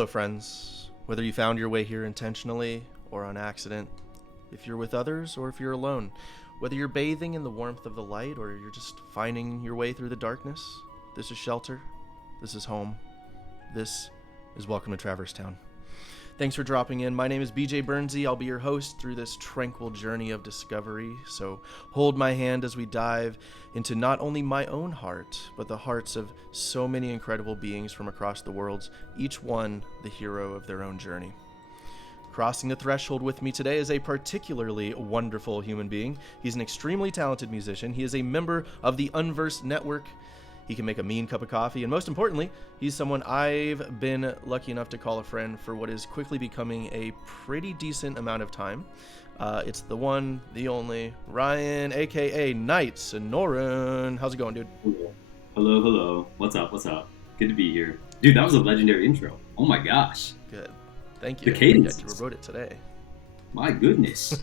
Hello, friends. Whether you found your way here intentionally or on accident, if you're with others or if you're alone, whether you're bathing in the warmth of the light or you're just finding your way through the darkness, this is shelter. This is home. This is Welcome to Traverse Town. Thanks for dropping in. My name is BJ Bernsey. I'll be your host through this tranquil journey of discovery. So hold my hand as we dive into not only my own heart, but the hearts of so many incredible beings from across the worlds, each one the hero of their own journey. Crossing the threshold with me today is a particularly wonderful human being. He's an extremely talented musician. He is a member of the Unversed Network. He can make a mean cup of coffee, and most importantly, he's someone I've been lucky enough to call a friend for what is quickly becoming a pretty decent amount of time. It's the one, the only, Ryan, aka Sonoran. How's it going, dude? Hello. What's up? Good to be here. Dude, that was a legendary intro. Oh my gosh. Good. Thank you. The cadence. I wrote it today. My goodness.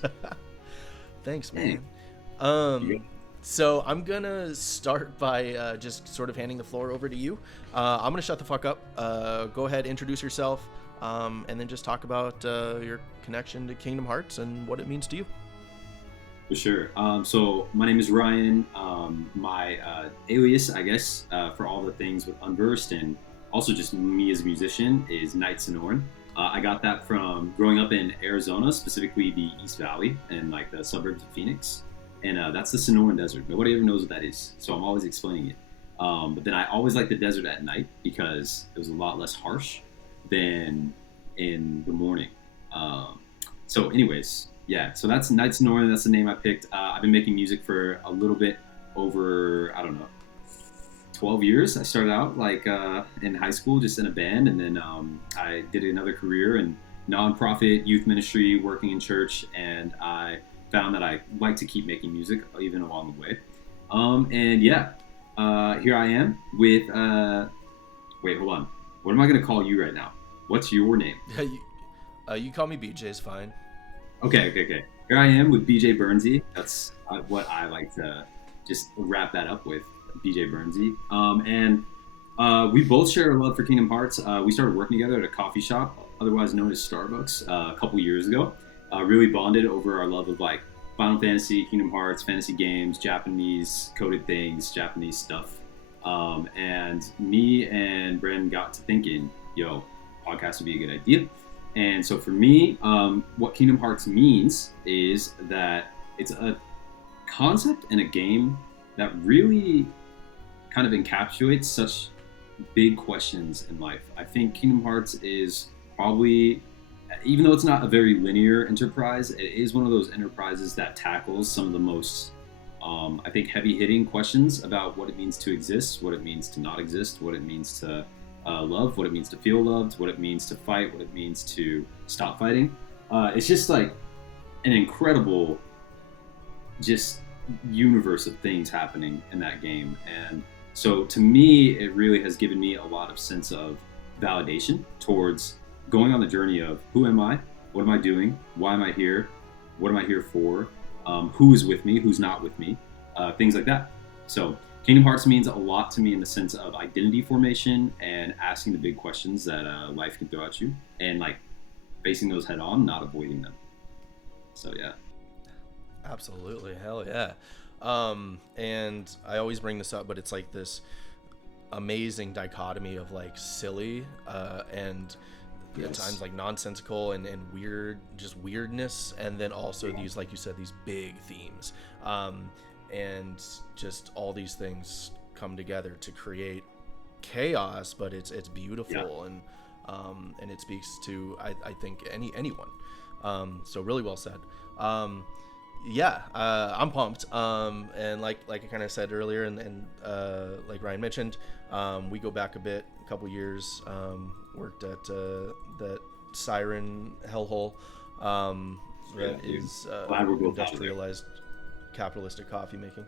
Thanks, Dang. man. So I'm gonna start by just sort of handing the floor over to you. I'm gonna shut the fuck up. Go ahead, introduce yourself, and then just talk about your connection to Kingdom Hearts and what it means to you. For sure. So my name is Ryan. My alias, I guess, for all the things with Unversed and also just me as a musician is Sonoran. I got that from growing up in Arizona, specifically the East Valley and like the suburbs of Phoenix. And that's the Sonoran Desert. Nobody ever knows what that is, so I'm always explaining it. But then I always like the desert at night because it was a lot less harsh than in the morning. So anyways, yeah, so that's Sonoran. That's the name I picked. I've been making music for a little bit over, 12 years. I started out like in high school, just in a band, and then I did another career in nonprofit youth ministry, working in church, and I found that I like to keep making music even along the way. Here I am with, wait, hold on. What am I going to call you right now? What's your name? You call me BJ's fine. Okay. Here I am with BJ Bernsey. That's what I like to just wrap that up with, BJ Bernsey. We both share a love for Kingdom Hearts. We started working together at a coffee shop, otherwise known as Starbucks, a couple years ago. Really bonded over our love of like Final Fantasy, Kingdom Hearts, fantasy games, Japanese coded things, Japanese stuff. And me and Brandon got to thinking, podcast would be a good idea. And so for me, what Kingdom Hearts means is that it's a concept and a game that really kind of encapsulates such big questions in life. I think Kingdom Hearts is probably, even though it's not a very linear enterprise, it is one of those enterprises that tackles some of the most, I think, heavy-hitting questions about what it means to exist, what it means to not exist, what it means to love, what it means to feel loved, what it means to fight, what it means to stop fighting. It's just like an incredible just universe of things happening in that game. And so to me, it really has given me a lot of sense of validation towards going on the journey of who am I, what am I doing, why am I here, what am I here for, who is with me, who's not with me, things like that. So Kingdom Hearts means a lot to me in the sense of identity formation and asking the big questions that life can throw at you and like facing those head on, not avoiding them. So yeah. Absolutely, hell yeah. And I always bring this up, but it's like this amazing dichotomy of like silly and at times like nonsensical and weird, just weirdness, and then also these, like you said, these big themes, and just all these things come together to create chaos, but it's beautiful. And it speaks to I think anyone. So really well said. I'm pumped. And like I kind of said earlier, and like Ryan mentioned, we go back a couple years. Worked at that Siren hellhole that is industrialized capitalistic coffee making.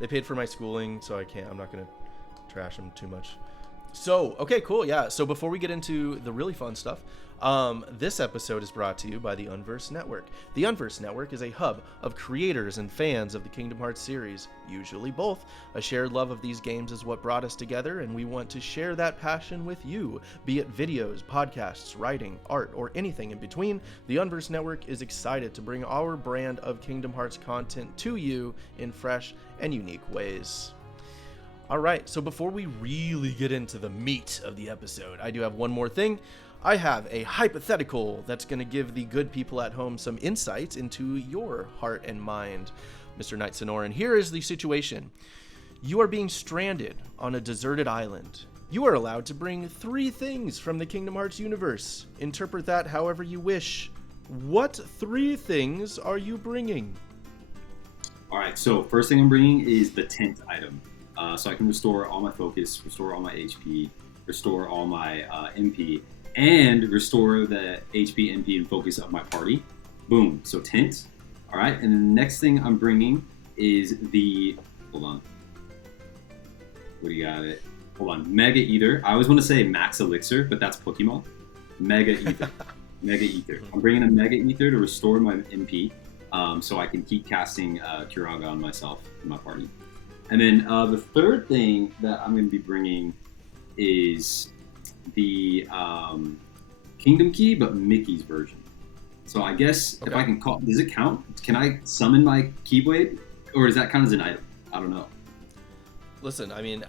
They paid for my schooling, so I'm not gonna trash them too much. So, okay, cool. Yeah. So before we get into the really fun stuff, this episode is brought to you by the Unverse Network. The Unverse Network is a hub of creators and fans of the Kingdom Hearts series, usually both. A shared love of these games is what brought us together, and we want to share that passion with you. Be it videos, podcasts, writing, art, or anything in between, the Unverse Network is excited to bring our brand of Kingdom Hearts content to you in fresh and unique ways. All right, so before we really get into the meat of the episode, I do have one more thing. I have a hypothetical that's going to give the good people at home some insights into your heart and mind. Mr. Knight Sonoran, here is the situation. You are being stranded on a deserted island. You are allowed to bring 3 things from the Kingdom Hearts universe. Interpret that however you wish. What 3 things are you bringing? All right, so first thing I'm bringing is the tent item. So I can restore all my focus, restore all my HP, restore all my MP, and restore the HP, MP, and focus of my party. Boom. So tent. All right. And the next thing I'm bringing is the, hold on. What do you got it? Hold on. Mega Ether. I always want to say Max Elixir, but that's Pokemon. Mega Ether. Mega Ether. I'm bringing a Mega Ether to restore my MP, so I can keep casting Curaga on myself in my party. And then the third thing that I'm going to be bringing is the Kingdom Key, but Mickey's version. So I guess if I can call, does it count? Can I summon my Keyblade, or does that count as an item? I don't know. Listen, I mean,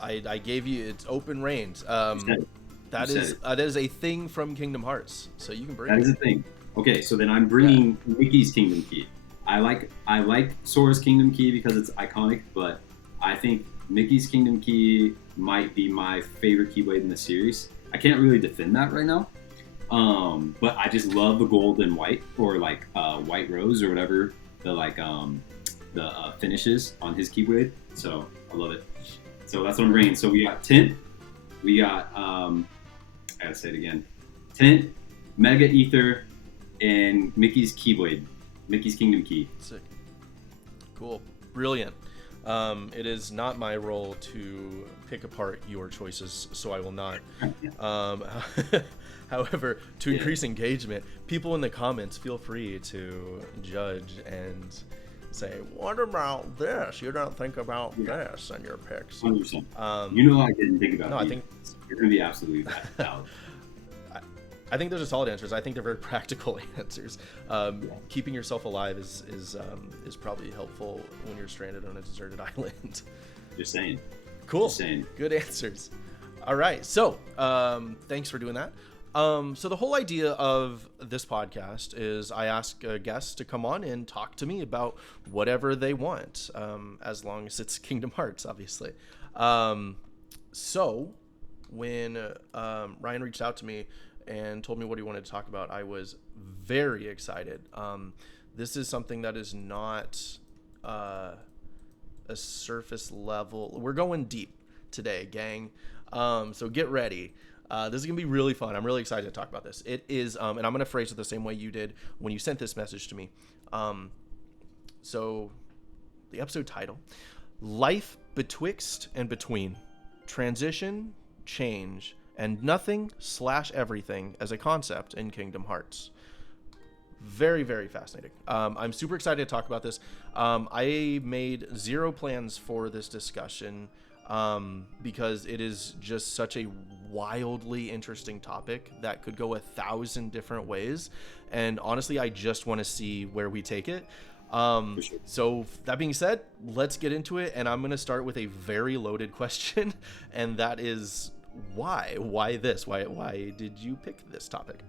I gave you, it's open range. That is a thing from Kingdom Hearts, so you can bring it. That is a thing. Okay, so then I'm bringing Mickey's Kingdom Key. I like Sora's Kingdom Key because it's iconic, but I think Mickey's Kingdom Key might be my favorite Keyblade in the series. I can't really defend that right now, but I just love the gold and white, or like white rose or whatever the finishes on his Keyblade. So I love it. So that's what I'm bringing. So we got tint, we got I gotta say it again, tint, Mega Ether, and Mickey's Keyblade. Mickey's Kingdom Key. Sick. Cool. Brilliant. It is not my role to pick apart your choices, so I will not. However, to increase engagement, people in the comments feel free to judge and say, what about this? You don't think about this in your picks. 100%. I didn't think about it. No, I think you're going to be absolutely valid. I think those are solid answers. I think they're very practical answers. Keeping yourself alive is probably helpful when you're stranded on a deserted island. Just saying. Cool. Just saying. Good answers. All right. So thanks for doing that. So the whole idea of this podcast is I ask guests to come on and talk to me about whatever they want, as long as it's Kingdom Hearts, obviously. So when Ryan reached out to me and told me what he wanted to talk about, I was very excited. This is something that is not a surface level. We're going deep today, gang. So get ready. This is going to be really fun. I'm really excited to talk about this. It is, and I'm going to phrase it the same way you did when you sent this message to me. So the episode title, Life Betwixt and Between, Transition, Change, and Nothing/Everything as a concept in Kingdom Hearts. Very, very fascinating. I'm super excited to talk about this. I made 0 plans for this discussion because it is just such a wildly interesting topic that could go 1,000 different ways. And honestly, I just want to see where we take it. So that being said, let's get into it. And I'm going to start with a very loaded question. And that is, why this? Why did you pick this topic?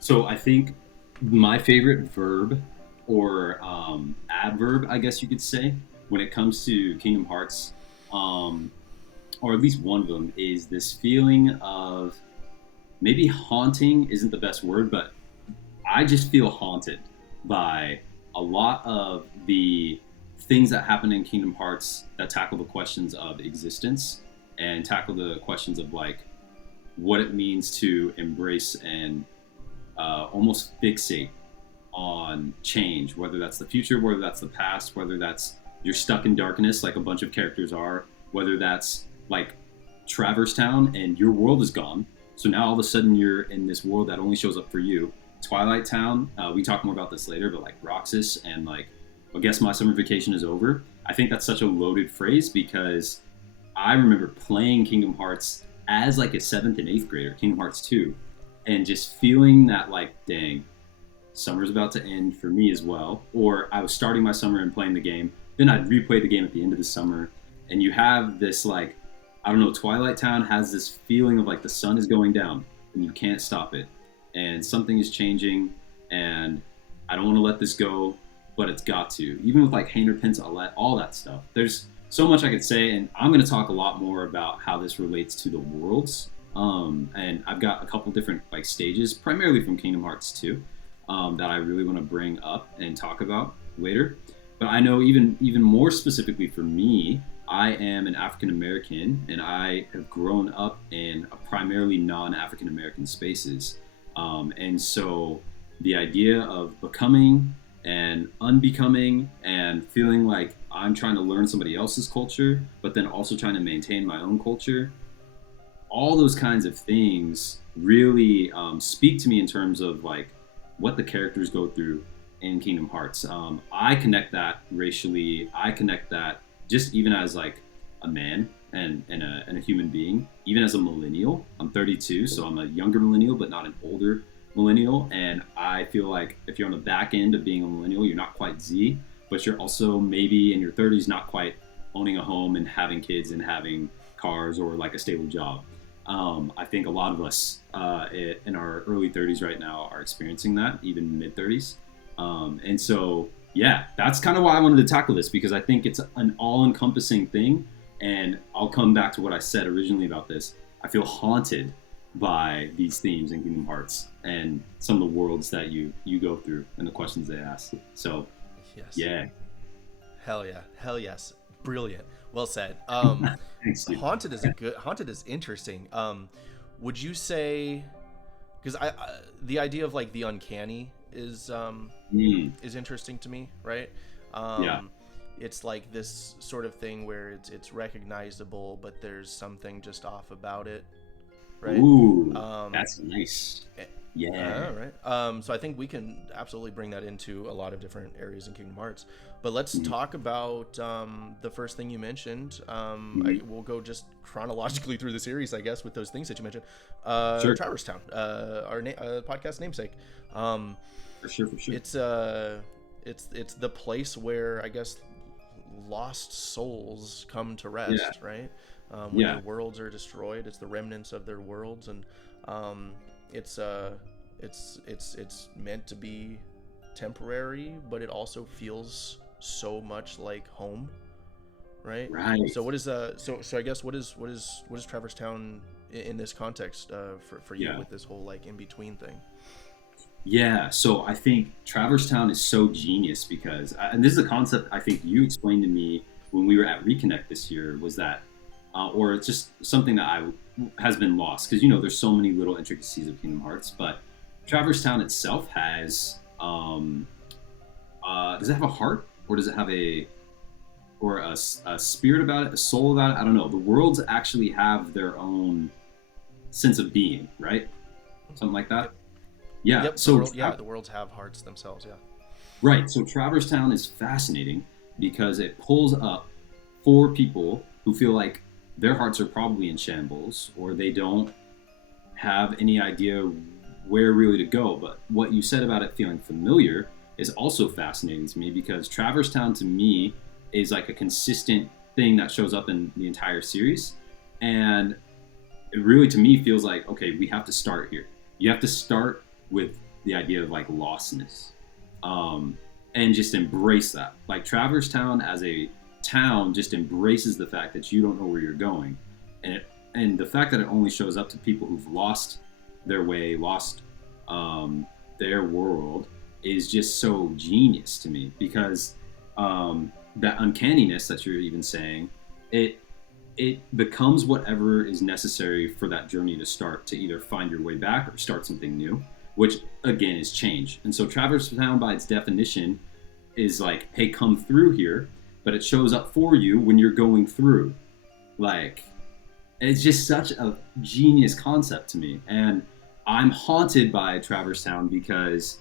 So I think my favorite verb, or adverb, I guess you could say, when it comes to Kingdom Hearts, or at least one of them, is this feeling of, maybe haunting isn't the best word, but I just feel haunted by a lot of the things that happen in Kingdom Hearts that tackle the questions of existence and tackle the questions of like what it means to embrace and almost fixate on change, whether that's the future, whether that's the past, whether that's you're stuck in darkness like a bunch of characters are, whether that's like Traverse Town and your world is gone. So now all of a sudden you're in this world that only shows up for you. Twilight Town, we talk more about this later, but like Roxas and like, I guess my summer vacation is over. I think that's such a loaded phrase because I remember playing Kingdom Hearts as like a seventh and eighth grader, Kingdom Hearts 2, and just feeling that like, dang, summer's about to end for me as well. Or I was starting my summer and playing the game. Then I'd replay the game at the end of the summer. And you have this like, I don't know, Twilight Town has this feeling of like the sun is going down and you can't stop it. And something is changing and I don't want to let this go, but it's got to. Even with like Hainer Pins, all that stuff. There's so much I could say, and I'm going to talk a lot more about how this relates to the worlds. And I've got a couple different like stages, primarily from Kingdom Hearts 2, that I really want to bring up and talk about later. But I know even more specifically for me, I am an African American, and I have grown up in a primarily non-African American spaces, and so the idea of becoming and unbecoming and feeling like I'm trying to learn somebody else's culture, but then also trying to maintain my own culture, all those kinds of things really speak to me in terms of like what the characters go through in Kingdom Hearts. I connect that racially. I connect that just even as like a man and a human being, even as a millennial. I'm 32, so I'm a younger millennial, but not an older millennial. And I feel like if you're on the back end of being a millennial, you're not quite Z, but you're also maybe in your 30s, not quite owning a home and having kids and having cars or like a stable job. I think a lot of us in our early 30s right now are experiencing that, even mid 30s. And so, yeah, that's kind of why I wanted to tackle this, because I think it's an all-encompassing thing. And I'll come back to what I said originally about this. I feel haunted by these themes in Kingdom Hearts and some of the worlds that you go through and the questions they ask. So, Yes. yeah. Hell yeah. Hell yes. Brilliant. Well said. Thanks, dude. Haunted is interesting. Would you say, because the idea of like the uncanny is interesting to me, right? Yeah. It's like this sort of thing where it's recognizable, but there's something just off about it, right? Ooh, that's nice. Yeah. Right. So I think we can absolutely bring that into a lot of different areas in Kingdom Hearts. But let's talk about the first thing you mentioned. We'll go just chronologically through the series, I guess, with those things that you mentioned. Sure. Traverse Town, our podcast namesake. For sure. It's the place where I guess lost souls come to rest, right? When their worlds are destroyed, it's the remnants of their worlds, and it's meant to be temporary, but it also feels so much like home, right? Right. So what is so I guess what is Traverse Town in this context for you with this whole like in between thing? Yeah, so I think Traverse Town is so genius because, and this is a concept I think you explained to me when we were at Reconnect this year, was that, or it's just something that has been lost because there's so many little intricacies of Kingdom Hearts, but Traverse Town itself has, does it have a heart or does it have a spirit about it, a soul about it? I don't know. The worlds actually have their own sense of being, right? Something like that. Yep. Yeah. Yep, So the worlds have hearts themselves. Yeah. right. So Traverse Town is fascinating because it pulls up for people who feel like their hearts are probably in shambles or they don't have any idea where really to go. But what you said about it feeling familiar is also fascinating to me because Traverse Town to me is like a consistent thing that shows up in the entire series. And it really to me feels like, okay, we have to start here. You have to start with the idea of like lostness, and just embrace that. Like Traverse Town as a town just embraces the fact that you don't know where you're going, and the fact that it only shows up to people who've lost their way, lost their world, is just so genius to me because that uncanniness that you're even saying, it becomes whatever is necessary for that journey to start, to either find your way back or start something new, which again is change. And so Traverse Town by its definition is like, hey, come through here, but it shows up for you when you're going through, like, it's just such a genius concept to me. And I'm haunted by Traverse Town because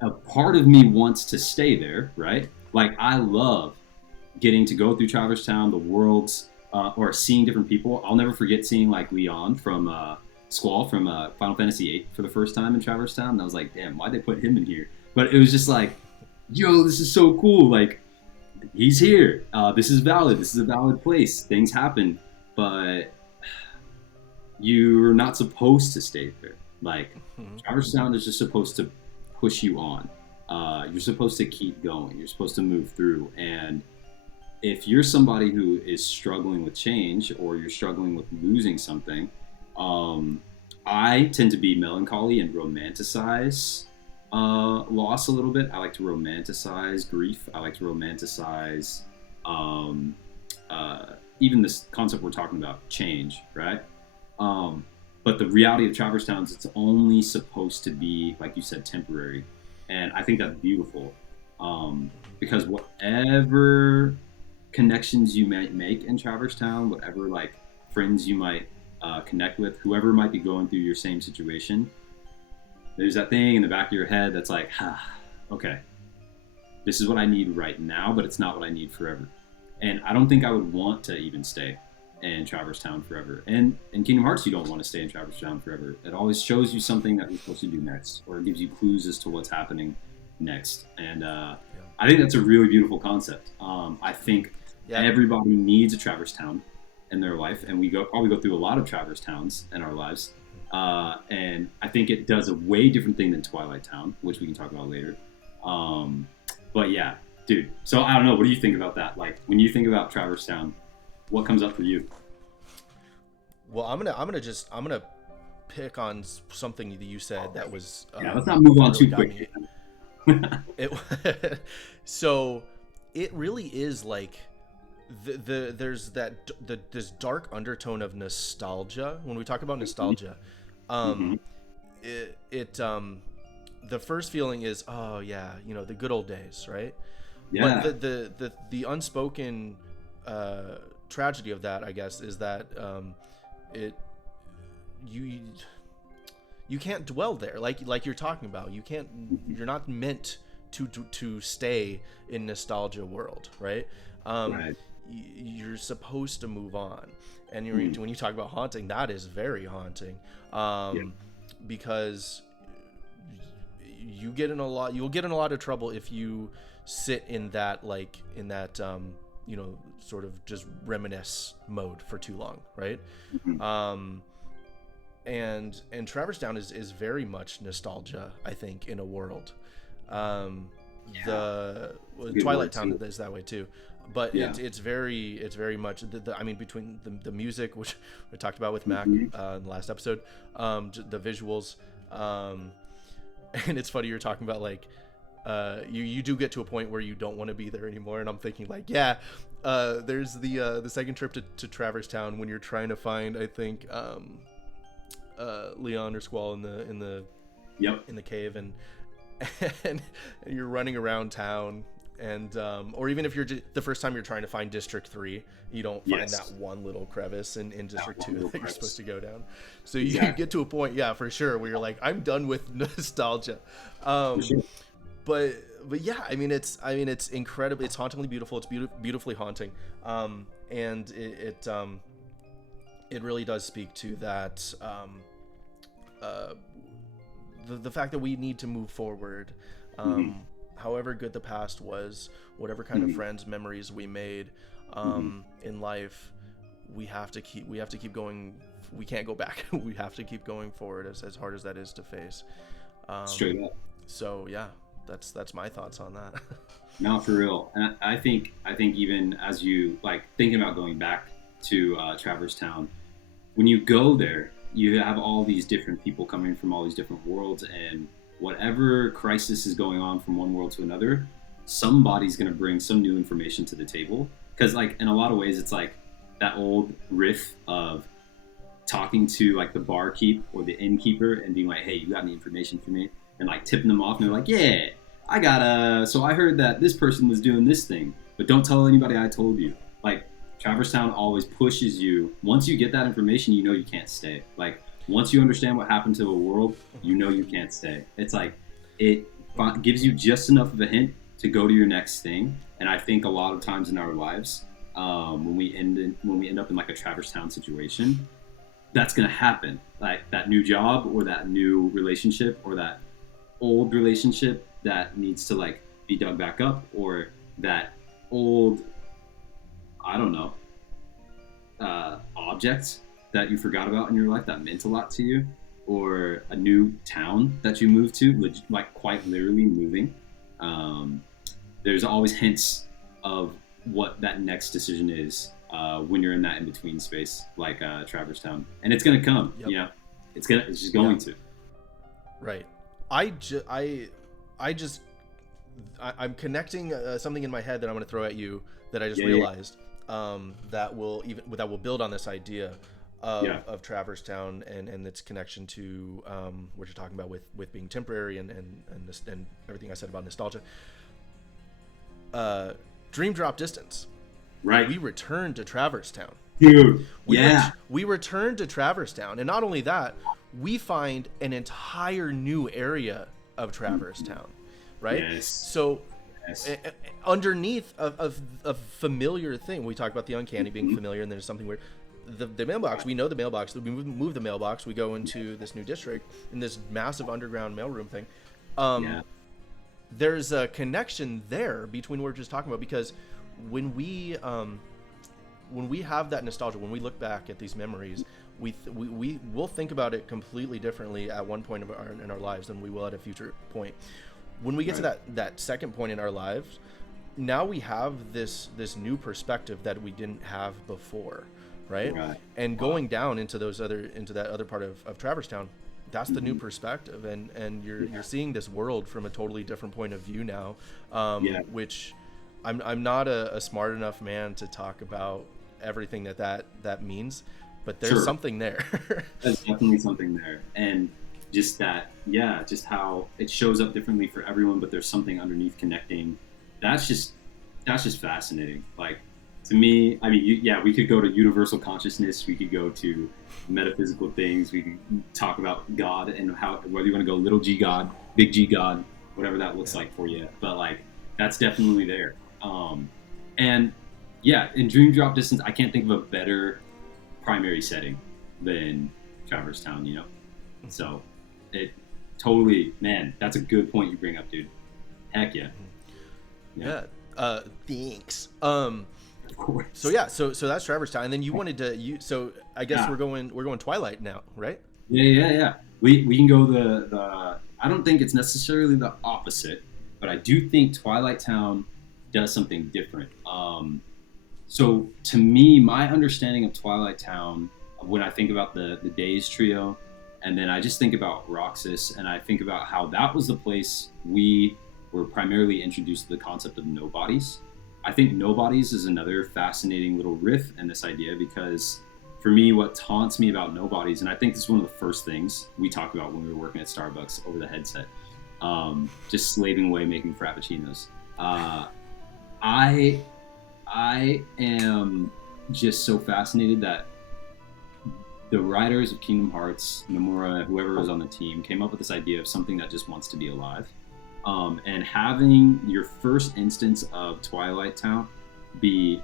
a part of me wants to stay there, right? Like I love getting to go through Traverse Town, the worlds, or seeing different people. I'll never forget seeing like Leon from Squall from Final Fantasy VIII for the first time in Traverse Town. And I was like, damn, why'd they put him in here? But it was just like, yo, this is so cool. Like, he's here. This is valid. This is a valid place. Things happen, but you're not supposed to stay there. Like, Traverse Town is just supposed to push you on. You're supposed to keep going. You're supposed to move through. And if you're somebody who is struggling with change or you're struggling with losing something, I tend to be melancholy and romanticize loss a little bit. I like to romanticize grief. I like to romanticize even this concept we're talking about, change, right? But the reality of Traverse Town is it's only supposed to be, like you said, temporary. And I think that's beautiful, because whatever connections you might make in Traverse Town, whatever like friends you might connect with, whoever might be going through your same situation, there's that thing in the back of your head that's like, okay, this is what I need right now, but it's not what I need forever. And I don't think I would want to even stay in Traverse Town forever. And in Kingdom Hearts, you don't want to stay in Traverse Town forever. It always shows you something that you're supposed to do next, or it gives you clues as to what's happening next. And I think that's a really beautiful concept. I think everybody needs a Traverse Town in their life, and we probably go through a lot of Traverse Towns in our lives. And I think it does a way different thing than Twilight Town, which we can talk about later. But yeah, dude. So I don't know. What do you think about that? Like when you think about Traverse Town, what comes up for you? Well, I'm gonna pick on something that you said that was let's not move on really too quick. So it really is like there's this dark undertone of nostalgia when we talk about nostalgia. The first feeling is, oh yeah, the good old days, right? Yeah. But the unspoken tragedy of that, I guess, is that you can't dwell there like you're talking about. You're not meant to stay in nostalgia world, right? Right. You're supposed to move on. And when you talk about haunting, that is very haunting, because you'll get in a lot of trouble if you sit in that sort of just reminisce mode for too long, right? And Traverse Town is very much nostalgia, I think, in a world. Twilight Town is that way too, but it's very much I mean, between the music, which we talked about with Mac in the last episode, the visuals, and it's funny you're talking about like you do get to a point where you don't want to be there anymore, and I'm thinking like, there's the second trip to Traverse Town when you're trying to find, I think, Leon or Squall in the cave, and you're running around town, and or even if you're the first time you're trying to find District 3, you don't find that one little crevice in District 2 that you're supposed to go down. So you get to a point, for sure, where you're like, I'm done with nostalgia. But yeah, I mean it's incredibly, it's hauntingly beautiful. It's beautifully haunting, and it really does speak to that, the fact that we need to move forward, however good the past was, whatever kind of friends, memories we made in life, we have to keep going. We can't go back. We have to keep going forward, as hard as that is to face. Straight up. So yeah, that's my thoughts on that. No, for real. And I think even as you like thinking about going back to Traverse Town, when you go there, you have all these different people coming from all these different worlds, and whatever crisis is going on from one world to another, somebody's going to bring some new information to the table. Because like in a lot of ways, it's like that old riff of talking to like the barkeep or the innkeeper and being like, hey, you got any information for me? And like tipping them off, and they're like, yeah, so I heard that this person was doing this thing, but don't tell anybody I told you. Like Traverse Town always pushes you. Once you get that information, you know you can't stay. Like once you understand what happened to a world, you know you can't stay. It's like it gives you just enough of a hint to go to your next thing. And I think a lot of times in our lives, when we end up in like a Traverse Town situation, that's gonna happen. Like that new job or that new relationship or that old relationship that needs to like be dug back up, or that old, I don't know, object that you forgot about in your life that meant a lot to you, or a new town that you moved to, like quite literally moving. Um, there's always hints of what that next decision is when you're in that in between space, like Traverse Town, and it's gonna come. Yep. You know, it's just going to. Right. I'm connecting something in my head that I'm going to throw at you that I just realized that will build on this idea of Traverse Town and its connection to what you're talking about with being temporary and everything I said about nostalgia. Dream drop distance. Right. We returned to Traverse Town. Dude. We returned to Traverse Town, and not only that, we find an entire new area of Traverse Town, right? Yes. So underneath a familiar thing, we talk about the uncanny being familiar, and there's something weird. The mailbox, we know the mailbox. We move the mailbox. We go into this new district in this massive underground mailroom thing. There's a connection there between what we're just talking about, because when we have that nostalgia, when we look back at these memories, we'll think about it completely differently at one point in our lives than we will at a future point. When we get to that second point in our lives, now we have this new perspective that we didn't have before, right? And going down into that other part of Traverse Town, that's the new perspective, and you're seeing this world from a totally different point of view now, which I'm not a smart enough man to talk about everything that means, but there's something there. There's definitely something there, and just that, just how it shows up differently for everyone, but there's something underneath connecting. That's just fascinating. Like, to me, I mean, we could go to universal consciousness, we could go to metaphysical things, we could talk about God and how, whether you want to go little g God, big G God, whatever that looks like for you, but like that's definitely there. And in Dream Drop Distance, I can't think of a better primary setting than Traverse Town, you know? So it totally, man, that's a good point you bring up, dude. Heck yeah. Thanks. Of course. So that's Traverse Town, and then you wanted to so I guess we're going Twilight now, right? Yeah. We can go the I don't think it's necessarily the opposite, but I do think Twilight Town does something different. So to me, my understanding of Twilight Town, when I think about the Days trio, and then I just think about Roxas, and I think about how that was the place we were primarily introduced to the concept of nobodies. I think nobodies is another fascinating little riff in this idea, because for me, what taunts me about nobodies, and I think this is one of the first things we talked about when we were working at Starbucks over the headset, just slaving away making frappuccinos. I am just so fascinated that the writers of Kingdom Hearts, Nomura, whoever was on the team, came up with this idea of something that just wants to be alive. And having your first instance of Twilight Town be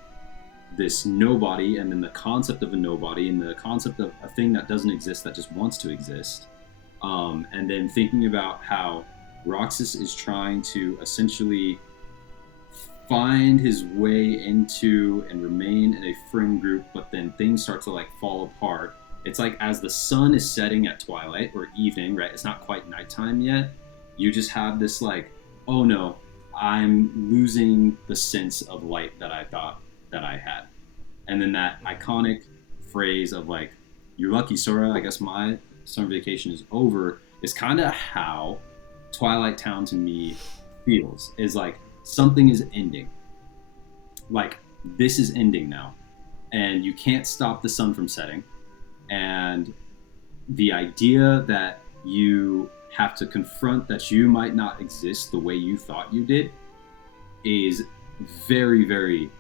this nobody, and then the concept of a nobody, and the concept of a thing that doesn't exist that just wants to exist. And then thinking about how Roxas is trying to essentially find his way into and remain in a friend group, but then things start to like fall apart. It's like as the sun is setting at twilight or evening, right? It's not quite nighttime yet. You just have this like, oh no, I'm losing the sense of light that I thought that I had. And then that iconic phrase of like, you're lucky, Sora, I guess my summer vacation is over, is kind of how Twilight Town to me feels. Is like, something is ending. Like, this is ending now. And you can't stop the sun from setting. And the idea that you have to confront that you might not exist the way you thought you did is very, very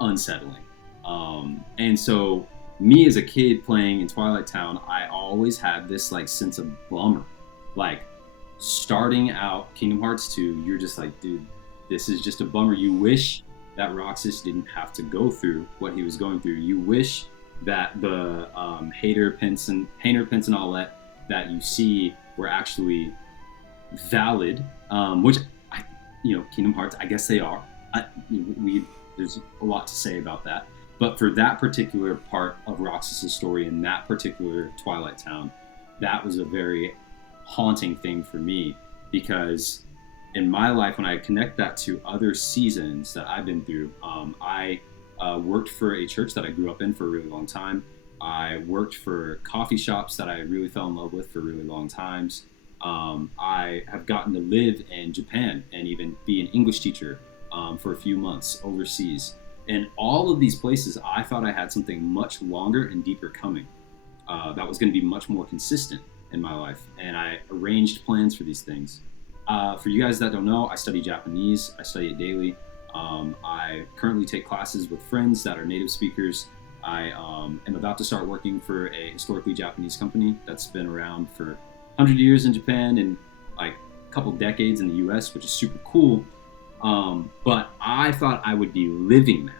unsettling. And so me as a kid playing in Twilight Town, I always had this like sense of bummer. Like starting out Kingdom Hearts 2, you're just like, dude, this is just a bummer. You wish that Roxas didn't have to go through what he was going through. You wish that the Hater, Pence, and all that you see were actually valid, which Kingdom Hearts, I guess they are. There's a lot to say about that. But for that particular part of Roxas's story in that particular Twilight Town, that was a very haunting thing for me, because in my life, when I connect that to other seasons that I've been through, I worked for a church that I grew up in for a really long time. I worked for coffee shops that I really fell in love with for really long times. I have gotten to live in Japan and even be an English teacher for a few months overseas. And all of these places, I thought I had something much longer and deeper coming that was going to be much more consistent in my life. And I arranged plans for these things. For you guys that don't know, I study Japanese. I study it daily. I currently take classes with friends that are native speakers. I am about to start working for a historically Japanese company that's been around for 100 years in Japan and like a couple decades in the US, which is super cool. But I thought I would be living there.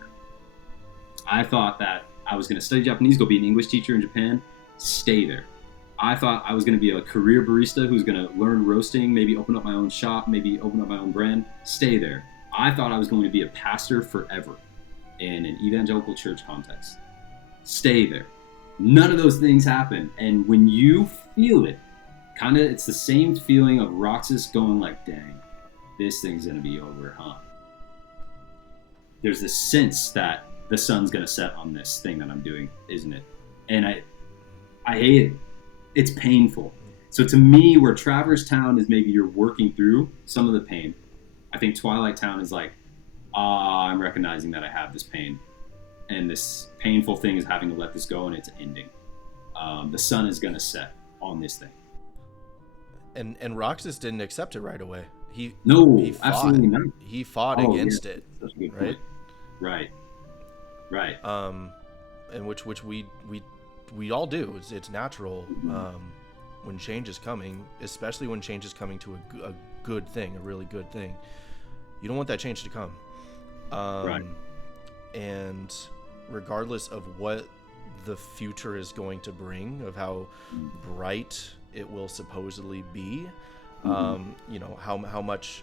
I thought that I was going to study Japanese, go be an English teacher in Japan, stay there. I thought I was going to be a career barista who's going to learn roasting, maybe open up my own shop, maybe open up my own brand, stay there. I thought I was going to be a pastor forever in an evangelical church context. Stay there. None of those things happen. And when you feel it, kind of, it's the same feeling of Roxas going like, dang, this thing's going to be over, huh? There's this sense that the sun's going to set on this thing that I'm doing, isn't it? And I hate it. It's painful. So to me, where Traverse Town is maybe you're working through some of the pain, I think Twilight Town is like, I'm recognizing that I have this pain. And this painful thing is having to let this go, and it's ending. The sun is going to set on this thing. And Roxas didn't accept it right away. He fought. Absolutely not. He fought against it, right? Point. Right. And which we all do. It's natural when change is coming, especially when change is coming to a good thing, a really good thing. You don't want that change to come. Right. And regardless of what the future is going to bring, of how bright it will supposedly be, how much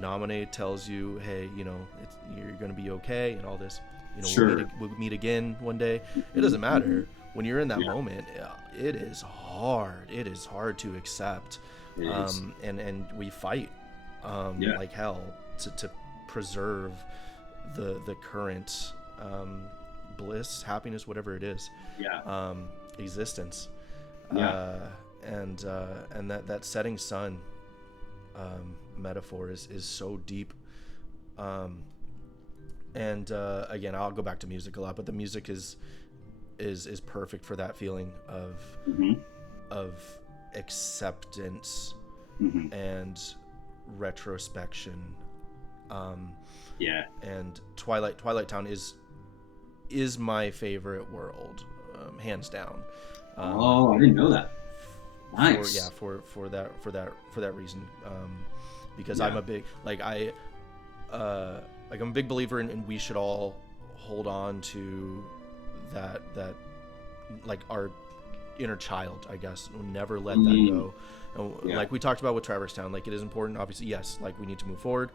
Nominate tells you, hey, you're going to be okay, and all this. Sure. We'll meet again one day. It doesn't matter. When you're in that moment, it is hard. It is hard to accept. And we fight like hell to preserve the current bliss, happiness, whatever it is, existence. And that setting sun metaphor is so deep. And again, I'll go back to music a lot, but the music is perfect for that feeling of acceptance and retrospection. And Twilight Town is my favorite world, hands down. I didn't know that. Nice. For that reason, because I'm a big I'm a big believer in we should all hold on to that like our inner child, I guess. We'll never let that go. And like we talked about with Traverse Town, like it is important, obviously, yes, like we need to move forward,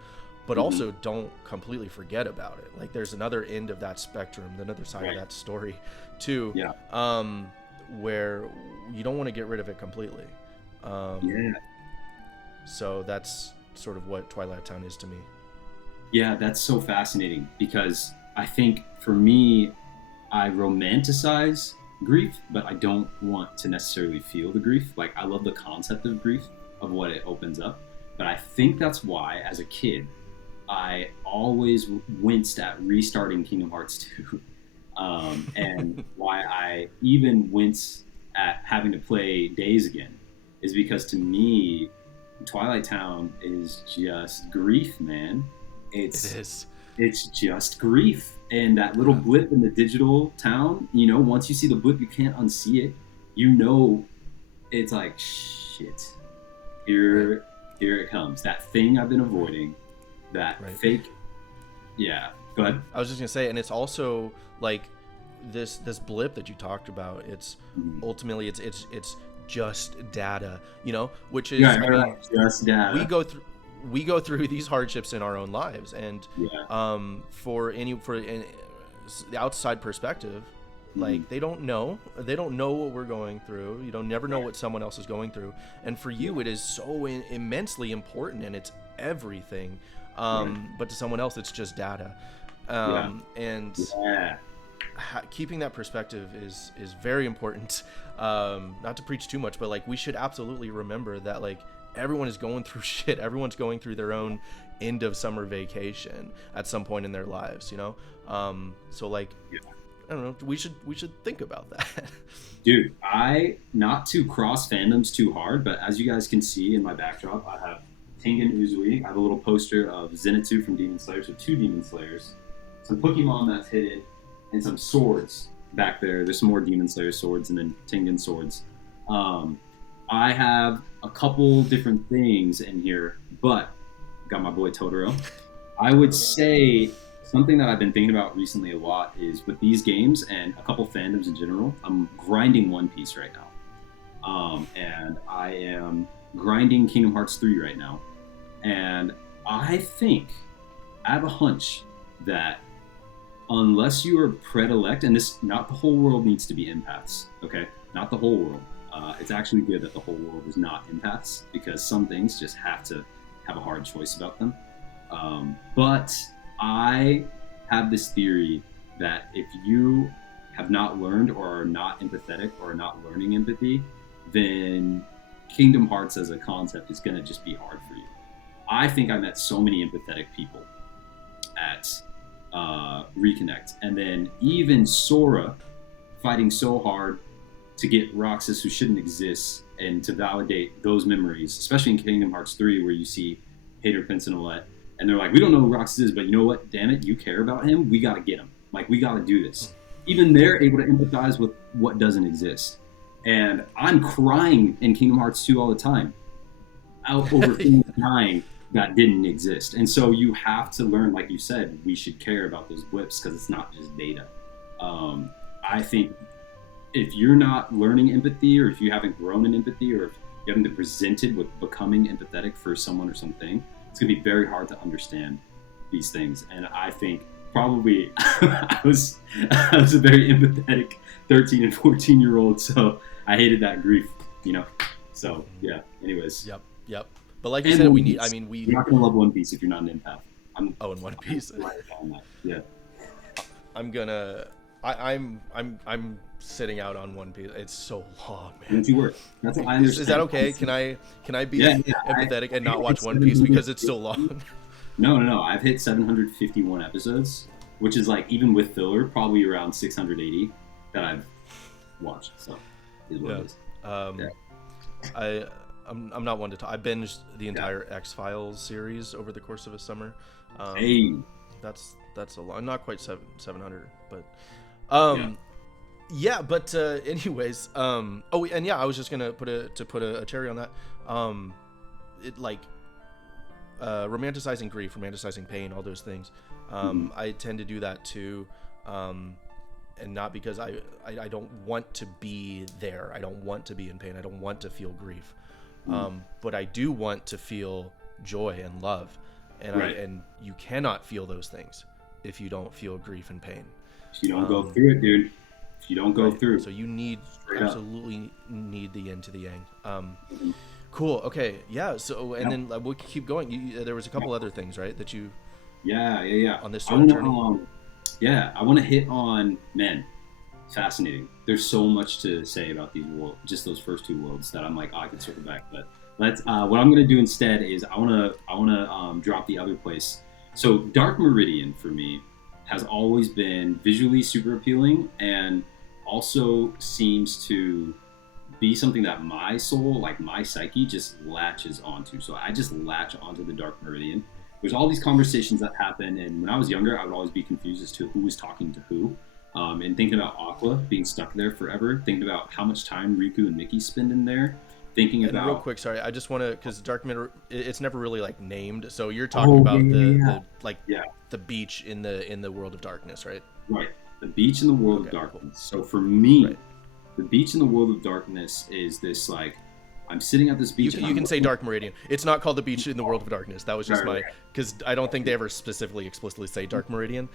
but also don't completely forget about it. Like there's another end of that spectrum, another side of that story too, where you don't want to get rid of it completely. So that's sort of what Twilight Town is to me. Yeah, that's so fascinating, because I think for me, I romanticize grief, but I don't want to necessarily feel the grief. Like I love the concept of grief, of what it opens up. But I think that's why, as a kid, I always winced at restarting Kingdom Hearts 2. And why I even wince at having to play Days again is because to me, Twilight Town is just grief, man. It's just grief. And that little blip in the digital town, once you see the blip, you can't unsee it. It's like, shit, Right. here it comes. That thing I've been avoiding, that Right. fake. Yeah, go ahead. I was just gonna say, and it's also like this blip that you talked about. It's Mhm. ultimately it's just data, which Yeah, is, I right. mean, Just we data. go through we go through these hardships in our own lives, and Yeah. for the outside perspective, Mhm. like they don't know what we're going through. You don't never know what someone else is going through, and for Yeah. you it is so immensely important, and it's everything. Right. But to someone else it's just data, Yeah. and Yeah. keeping that perspective is very important. Not to preach too much, but like we should absolutely remember that like everyone is going through shit. Everyone's going through their own end of summer vacation at some point in their lives, so like, Yeah. I don't know, we should think about that. Dude, I not to cross fandoms too hard, but as you guys can see in my backdrop, I have Tengen Uzui. I have a little poster of Zenitsu from Demon Slayer, so two Demon Slayers, some Pokemon that's hidden, and some swords back there. There's some more Demon Slayer swords and then Tengen swords. Um, I have a couple different things in here, but got my boy Totoro. I would say something that I've been thinking about recently a lot is with these games and a couple fandoms in general. I'm grinding One Piece right now, and I am grinding Kingdom Hearts 3 right now, and I think I have a hunch that unless you are predilect, and this not the whole world needs to be empaths, okay? Not the whole world. It's actually good that the whole world is not empaths because some things just have to have a hard choice about them. But I have this theory that if you have not learned or are not empathetic or are not learning empathy, then Kingdom Hearts as a concept is going to just be hard for you. I think I met so many empathetic people at Reconnect. And then even Sora fighting so hard to get Roxas, who shouldn't exist, and to validate those memories, especially in Kingdom Hearts 3, where you see Hater, Prince, and Olette, and they're like, we don't know who Roxas is, but you know what? Damn it, you care about him. We got to get him. Like, we got to do this. Even they're able to empathize with what doesn't exist. And I'm crying in Kingdom Hearts 2 all the time out over things dying that didn't exist. And so you have to learn, like you said, we should care about those blips because it's not just data. I think if you're not learning empathy, or if you haven't grown in empathy, or if you haven't been presented with becoming empathetic for someone or something, it's going to be very hard to understand these things. And I think probably I was a very empathetic 13 and 14-year-old, so I hated that grief. So yeah. Anyways, Yep, yep. But like you and said, One we need. I Piece. mean, You're not gonna love One Piece if you're not an empath. I'm oh, in One Piece. right on that. Yeah. I'm gonna. I'm sitting out on One Piece. It's so long, man. Don't you worry. That's what I Is that understand. okay? Can I Yeah, be yeah. empathetic and I not hit watch One Piece because it's so 750. long? No, no, no. I've hit 751 episodes, which is like even with filler, probably around 680 that I've watched. So, is what Yeah. it is. Yeah. Um, I I'm not one to talk. I binged the Yeah. entire X-Files series over the course of a summer. Um, Hey. that's a lot. Not quite 700, but Yeah. um, yeah. But anyways, oh, and yeah, I was just gonna put a cherry on that. It like romanticizing grief, romanticizing pain, all those things. Mhm. I tend to do that too, and not because I don't want to be there. I don't want to be in pain. I don't want to feel grief, Mhm. but I do want to feel joy and love, and Right. and you cannot feel those things if you don't feel grief and pain. If you don't go Um, through it, dude. If you don't go right. through, So you need straight up. absolutely need the yin to the yang. Mhm. Cool. Okay. Yeah. So and Yep. then we'll keep going. There was a couple other things, right, that you Yeah, yeah, yeah. on this I sort of want to, journey. yeah, I want to hit on men. Fascinating. There's so much to say about these worlds, just those first two worlds that I'm like, oh, I could circle back. But let's. What I'm gonna do instead is I wanna drop the other place. So Dark Meridian for me has always been visually super appealing and also seems to be something that my soul, like my psyche, just latches onto. So I just latch onto the Dark Meridian. there's all these conversations that happen, and when I was younger, I would always be confused as to who was talking to who. And thinking about Aqua being stuck there forever, thinking about how much time Riku and Mickey spend in there, thinking And real about quick, sorry, I just want to, because Dark Mirror, it's never really like named. So you're talking oh yeah about yeah yeah the like yeah the beach in the world of darkness, right? right, the beach in the world of Okay, cool. darkness. So for me, Right. the beach in the world of darkness is this like I'm sitting at this beach and You I'm can say looking. Dark Meridian. It's not called the beach in the world of darkness. That was just Right, right, my, right. because I don't think they ever specifically explicitly say Dark Meridian.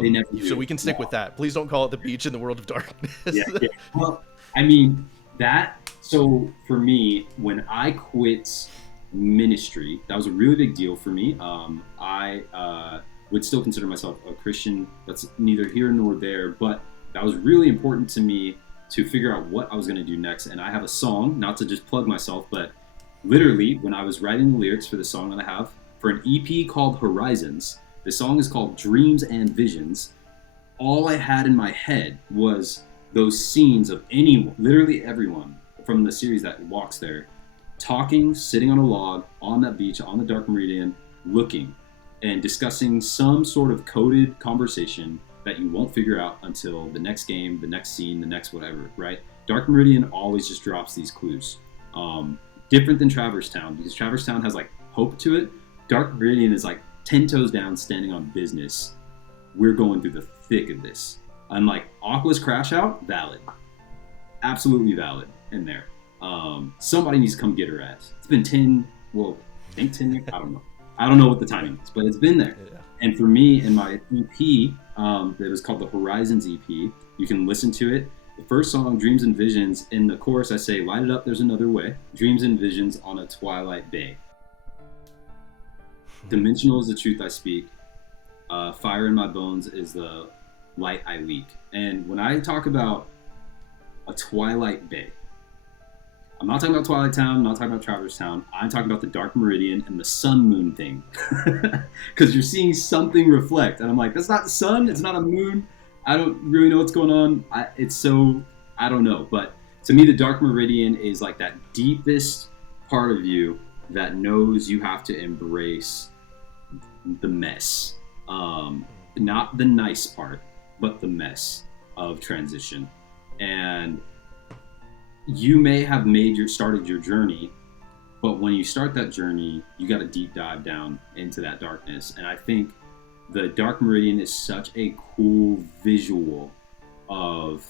They never So do. we can No. stick with that. Please don't call it the beach in the world of darkness. Yeah, yeah. Well, I mean that. So for me, when I quit ministry, that was a really big deal for me. I would still consider myself a Christian. That's neither here nor there, but that was really important to me to figure out what I was going to do next. And I have a song, not to just plug myself, but literally when I was writing the lyrics for the song that I have for an EP called Horizons, the song is called Dreams and Visions. All I had in my head was those scenes of anyone, literally everyone from the series that walks there, talking, sitting on a log, on that beach, on the Dark Meridian, looking and discussing some sort of coded conversation that you won't figure out until the next game, the next scene, the next whatever, right? Dark Meridian always just drops these clues. Different than Traverse Town, because Traverse Town has like hope to it. Dark Meridian is like 10 toes down, standing on business. We're going through the thick of this. Unlike Aqua's Crash Out, valid. Absolutely valid in there. Somebody needs to come get her ass. It's been 10, well, I think 10 years? I don't know. I don't know what the timing is, but it's been there. Yeah. And for me, in my EP, that was called the Horizons EP, you can listen to it. The first song, Dreams and Visions, in the chorus I say, light it up, there's another way. Dreams and visions on a twilight bay. Dimensional is the truth I speak. Fire in my bones is the light I leak. And when I talk about a twilight bay, I'm not talking about Twilight Town, I'm not talking about Traverse Town. I'm talking about the Dark Meridian and the sun moon thing. Because you're seeing something reflect. And I'm like, that's not the sun, it's not a moon. I don't really know what's going on. I don't know. But to me, the Dark Meridian is like that deepest part of you that knows you have to embrace the mess. Not the nice part, but the mess of transition. And you may have started your journey, but when you start that journey, you got to deep dive down into that darkness. And I think the Dark Meridian is such a cool visual of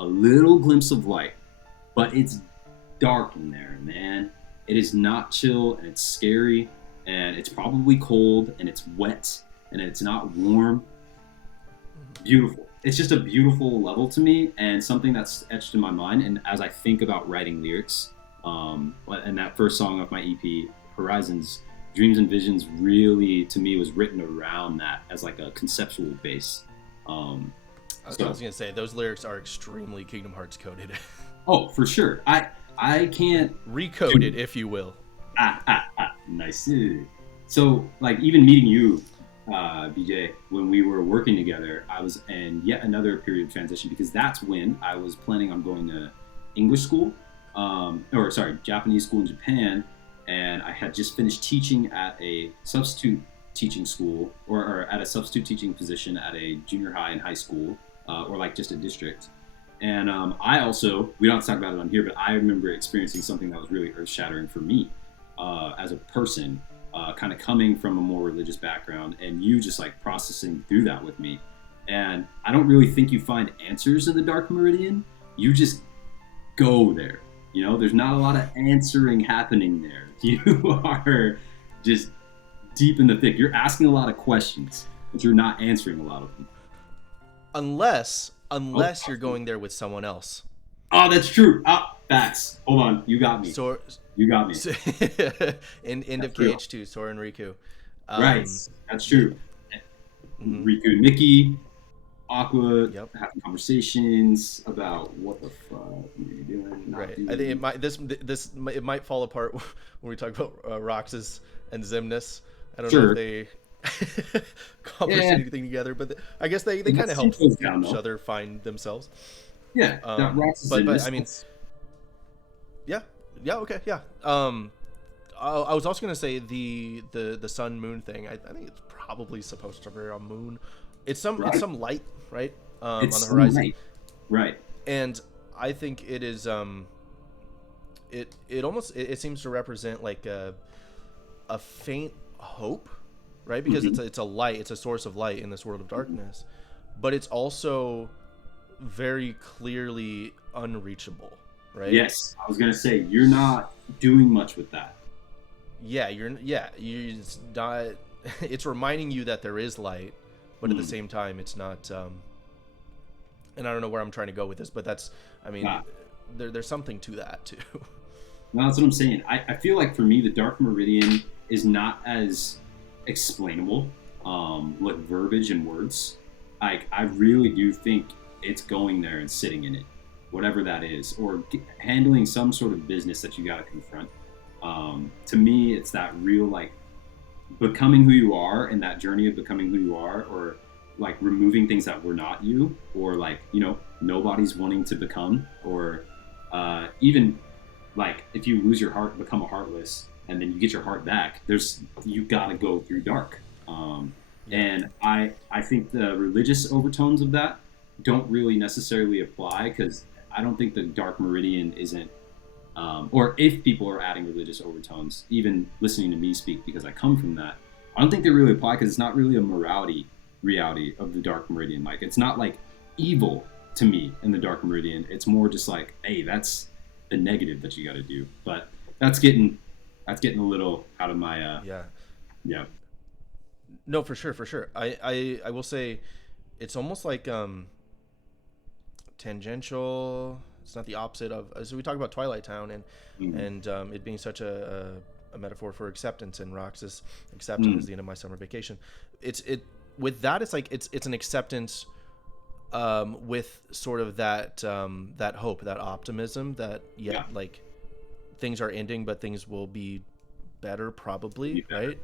a little glimpse of light, but it's dark in there, man. It is not chill, and it's scary, and it's probably cold, and it's wet, and it's not warm. Beautiful. It's just a beautiful level to me, and something that's etched in my mind. And as I think about writing lyrics, and that first song of my EP, Horizons, Dreams and Visions, really to me was written around that as like a conceptual base. I was gonna say those lyrics are extremely Kingdom Hearts coded. Oh, for sure. I can't recoded, if you will. Nice. So like even meeting you, BJ, when we were working together, I was in yet another period of transition, because that's when I was planning on going to English school, Japanese school in Japan, and I had just finished teaching at a substitute teaching school, or at a substitute teaching position at a junior high and high school, or like just a district. And I also, we don't have to talk about it on here, but I remember experiencing something that was really earth-shattering for me as a person, kind of coming from a more religious background, and you just like processing through that with me. And I don't really think you find answers in the Dark Meridian. You just go there. You know, there's not a lot of answering happening there. You are just deep in the thick. You're asking a lot of questions, but you're not answering a lot of them. Unless you're going there with someone else. Oh, that's true. Facts. Hold on. You got me. So You got me. End of KH2, Sora and Riku. Right. That's true. Mm-hmm. Riku and Mickey, Aqua, Yep. having conversations about what the fuck are you doing? Right. I think it might fall apart when we talk about Roxas and Xemnas. I don't know if they accomplish anything together, but I guess they kind of help each other find themselves. Yeah. That Roxas but I mean, yeah, okay, yeah. I was also gonna say the sun moon thing. I think it's probably supposed to be a moon. It's Right. some light, right, on the It's horizon, sunlight. Right. and I think it is it almost it seems to represent like a faint hope, right? Because Hmm. it's a light, it's a source of light in this world of darkness, but it's also very clearly unreachable, right? Yes, I was gonna say you're not doing much with that. You it's not it's reminding you that there is light, but at the Mm. same time it's not and I don't know where I'm trying to go with this, but that's I mean Yeah. there's something to that too. No, that's what I'm saying. I feel like for me, the Dark Meridian is not as explainable, with verbiage and words. Like I really do think it's going there and sitting in it, whatever that is, or handling some sort of business that you got to confront. To me, it's that real like becoming who you are and that journey of becoming who you are, or like removing things that were not you, or like nobody's wanting to become, or even like if you lose your heart, become a heartless, and then you get your heart back. There's you got to go through dark, Yeah. and I think the religious overtones of that don't really necessarily apply because I don't think the dark meridian isn't or if people are adding religious overtones, even listening to me speak because I come from that, I don't think they really apply because it's not really a morality reality of the Dark Meridian. Like it's not like evil to me in the Dark Meridian. It's more just like, hey, that's the negative that you got to do. But that's getting a little out of my Yeah. yeah. No, for sure, for sure. I will say it's almost like tangential. It's not the opposite of. So we talk about Twilight Town Mm, and it being such a metaphor for acceptance, and Roxas accepting is mm, the end of my summer vacation. It with that it's like it's an acceptance with sort of that hope, that optimism that yeah, yet like things are ending, but things will be better it'll be probably, better. right?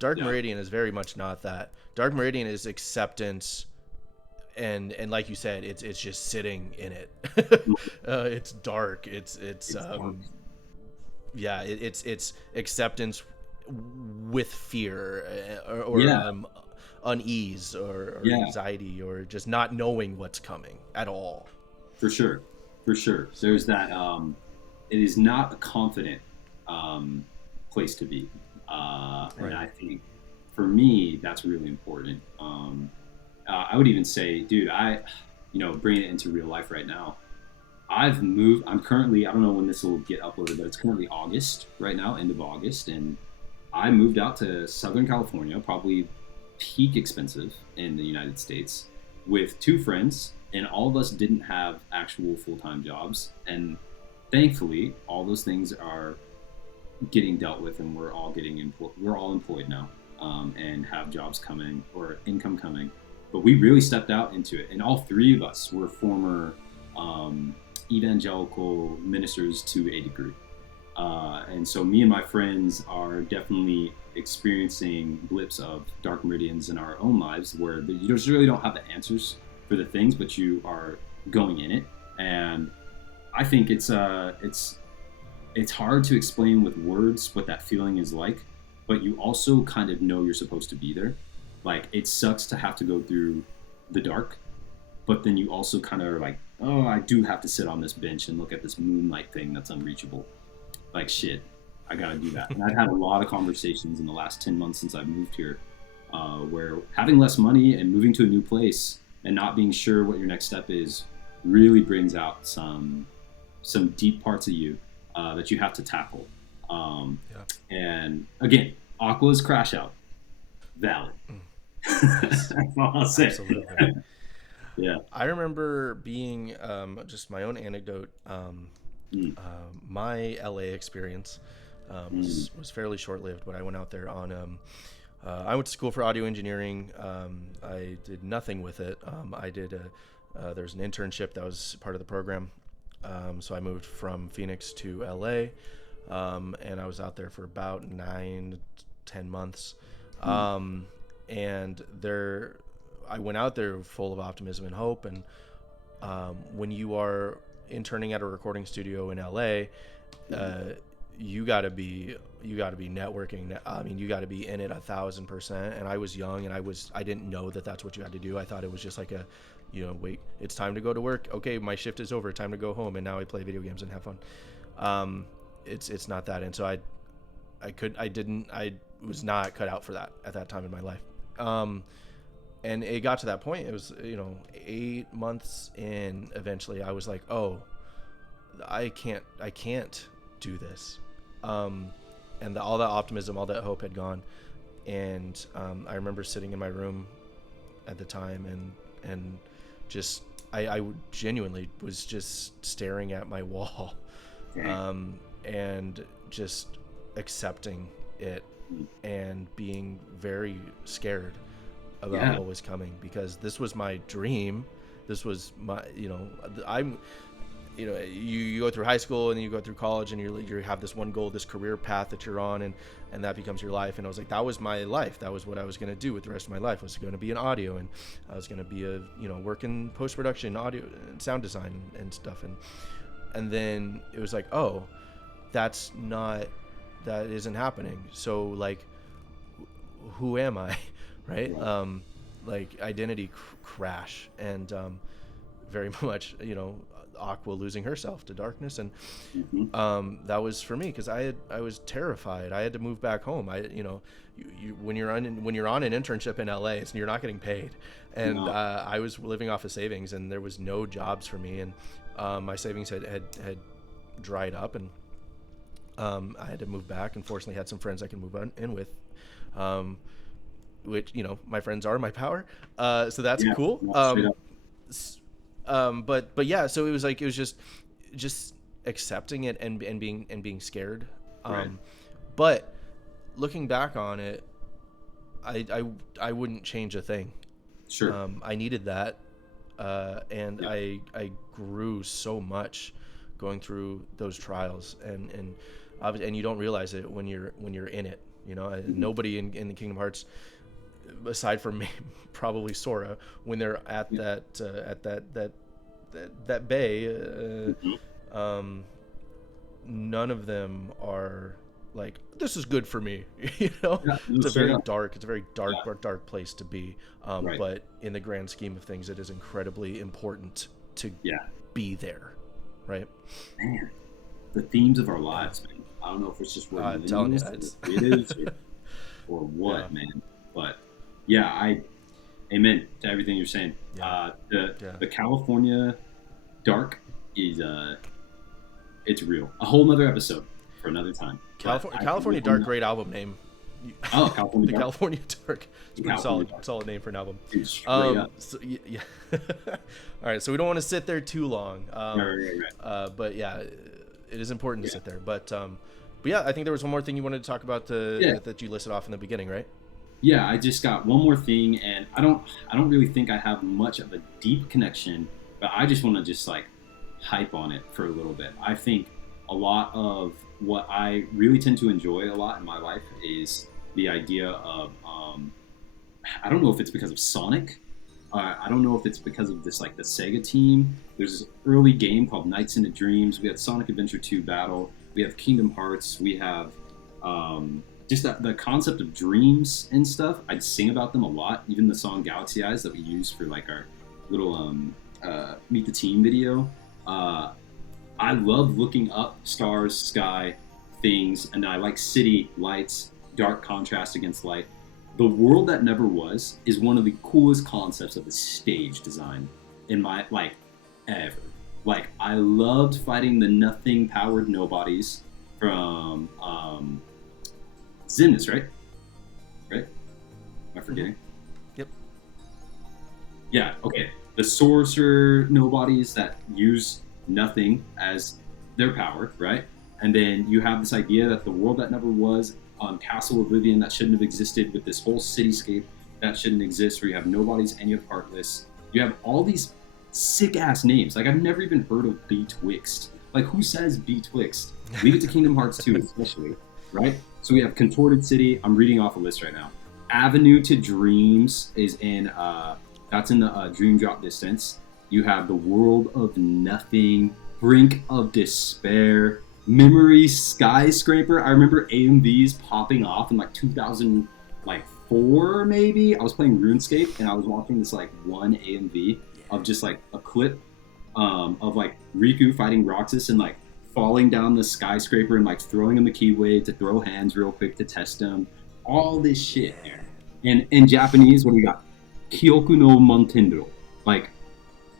Dark Yeah, Meridian is very much not that. Dark Meridian is acceptance and like you said, it's just sitting in it. mm, It's dark. It's it's dark. yeah, it's acceptance with fear or Yeah, unease or yeah, anxiety or just not knowing what's coming at all. for sure, for sure. There's that. It is not a confident place to be, and Right. I think for me that's really important. I would even say, dude, bringing it into real life right now. I've moved. I'm currently. I don't know when this will get uploaded, but it's currently August right now, end of August, and I moved out to Southern California, probably peak expensive in the United States, with two friends, and all of us didn't have actual full time jobs. And thankfully, all those things are getting dealt with, and we're all employed now, and have jobs coming or income coming. But we really stepped out into it, and all three of us were former evangelical ministers to a degree. And so me and my friends are definitely experiencing blips of dark meridians in our own lives where you just really don't have the answers for the things, but you are going in it. And I think it's hard to explain with words what that feeling is like, but you also kind of know you're supposed to be there. Like it sucks to have to go through the dark, but then you also kind of are like, oh, I do have to sit on this bench and look at this moonlight thing that's unreachable. Like shit, I gotta do that. And I've had a lot of conversations in the last 10 months since I've moved here, where having less money and moving to a new place and not being sure what your next step is really brings out some deep parts of you that you have to tackle. Um, Yeah. and again, Aqua's crash out, valid. That's Yes. all I'll say. Absolutely. Yeah. I remember being just my own anecdote. Mm, My LA experience mm, was fairly short lived, but I went out there on. I went to school for audio engineering. I did nothing with it. I did there's an internship that was part of the program. So I moved from Phoenix to LA, and I was out there for about 9 to 10 months. mm, Um, and there, I went out there full of optimism and hope. And when you are interning at a recording studio in LA, mm, uh, you got to be networking. I mean, you got to be in it 1,000%. And I was young, and I didn't know that that's what you had to do. I thought it was just like a, wait, it's time to go to work. Okay, my shift is over. Time to go home, and now I play video games and have fun. It's not that. And so I was not cut out for that at that time in my life. And it got to that point. It was 8 months in. Eventually, I was like, oh, I can't do this. And all that optimism, all that hope had gone. And I remember sitting in my room at the time and just I genuinely was just staring at my wall, and just accepting it and being very scared about what was coming, because this was my dream. This was my, you go through high school and then you go through college, and you have this one goal, this career path that you're on, and that becomes your life. And I was like, that was my life. That was what I was going to do with the rest of my life. I was going to be in audio, and I was going to be work in post-production, audio and sound design and stuff. And then it was like, oh, that isn't happening. So like, who am I? Right. Like identity crash, and very much, Aqua losing herself to darkness, and that was for me, because I was terrified. I had to move back home. When you're on an internship in LA, you're not getting paid, and I was living off of savings, and there was no jobs for me, and my savings had dried up, and I had to move back. Unfortunately, had some friends I can move in with, which my friends are my power, so that's cool. But yeah, so it was just accepting it and being scared. Right. But looking back on it, I wouldn't change a thing. Sure. I needed that, and I grew so much going through those trials, and you don't realize it when you're in it. Nobody in the Kingdom Hearts, aside from me, probably Sora, when they're at that bay, none of them are like, this is good for me. It's a very dark place to be. Right. But in the grand scheme of things, it is incredibly important to be there, right? Man, the themes of our lives, man. I don't know if it's just what it is or what, man. But yeah, amen to everything you're saying. The California dark is it's real. A whole nother episode for another time. California Dark, great album name. Oh, California Dark. California Dark. It's a pretty solid name for an album. So, yeah. All right, so we don't want to sit there too long. Right. But yeah, it is important to sit there. But yeah, I think there was one more thing you wanted to talk about that you listed off in the beginning, right? Yeah, I just got one more thing, and I don't really think I have much of a deep connection, but I just want to just like hype on it for a little bit. I think a lot of what I really tend to enjoy a lot in my life is the idea of I don't know if it's because of Sonic. I don't know if it's because of this, like the Sega team. There's this early game called Nights into Dreams. We had Sonic Adventure 2 Battle. We have Kingdom Hearts. We have just the concept of dreams and stuff. I'd sing about them a lot. Even the song Galaxy Eyes that we use for like our little Meet the Team video. I love looking up stars, sky, things, and I like city lights, dark contrast against light. The World That Never Was is one of the coolest concepts of the stage design in my ever. Like, I loved fighting the nothing powered nobodies from Xemnas, right? Am I forgetting? Yep. Yeah, okay. The sorcerer nobodies that use nothing as their power, right? And then you have this idea that the world that never was, Castle Oblivion that shouldn't have existed, with this whole cityscape that shouldn't exist, where you have nobodies and you have Heartless. You have all these sick ass names. Like, I've never even heard of Betwixt. Like, who says Betwixt? Leave it to Kingdom Hearts 2 especially, right? So we have Contorted City. I'm reading off a list right now. Avenue to Dreams is in that's in the Dream Drop Distance. You have the World of Nothing, Brink of Despair, Memory Skyscraper. I remember AMVs popping off in like 2004 maybe. I was playing RuneScape and I was watching this like one AMV of just like a clip of like Riku fighting Roxas and like falling down the skyscraper and like throwing him a keyway to throw hands real quick to test him. All this shit, dude. And in Japanese, what do we got? Kyoku no Montendo. Like,